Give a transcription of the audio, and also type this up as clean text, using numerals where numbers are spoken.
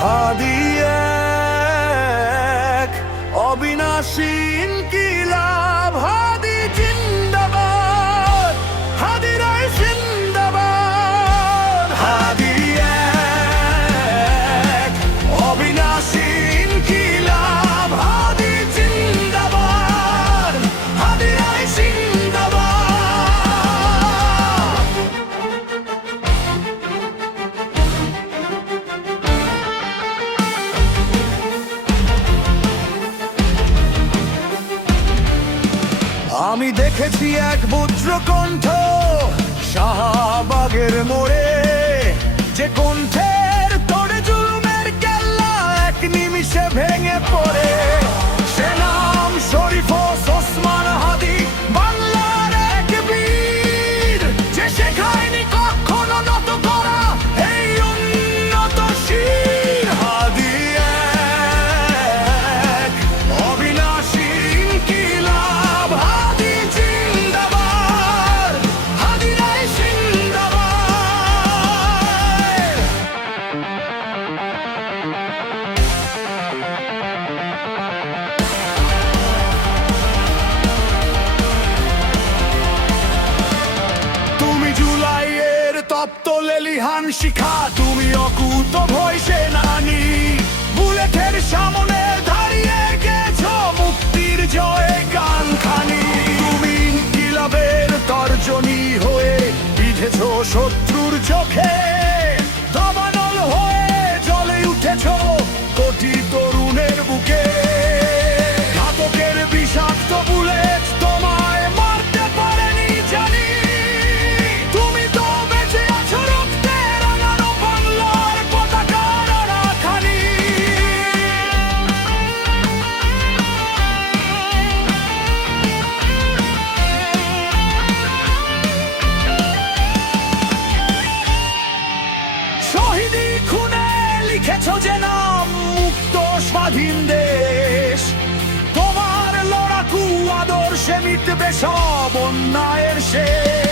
হাদি এক অবিনাশী ইনকিলাব, হাদি জিন্দাবাদ, হাদি রায় জিন্দাবাদ। হাদি এক অবিনাশী ইনকিলাব, হাদি জিন্দাবাদ, হাদি রায় জিন্দাবাদ। আমি দেখেছি এক বজ্র কণ্ঠ শাহবাগের মোড়ে, যে কণ্ঠের তোড়ে জুলুমের কেল্লা এক নিমিষে ভেঙে পড়ে। সে নাম শরীফ ওসমান হাদি, বাংলার এক বীর, যে শেখায়নি কখনো নত করা এই উন্নত শির। হাদি এক অবিনাশী ইনকিলাব, হাদি জিন্দাবাদ, হাদি রায় জিন্দাবাদ। তুমি জুলাইয়ের তপ্ত লেলিহান শিখা, তুমি অকুত ভয় সেনানী, বুলেটের সামনে দাঁড়িয়ে গেছো মুক্তির জয়ে গান খানি। তুমি ইনকিলাবের তর্জনী হয়ে বিঁধেছো শত্রুর চোখে, দাবানল হয়ে জ্বলে উঠেছো কোটি তরুণের বুকে। ঘাতকের বিষাক্ত বুলেট তোমায় মারতে পারেনি জানি, তুমি তো বেঁচে আছো রক্তে রাঙানো বাংলার পতাকার রাখানি। শহীদি খুনে লিখেছো যে নাম মুক্ত স্বাধীন দেশ, তোমার লড়াকু আদর্শে মিটবে সব অন্যায়ের শেষ।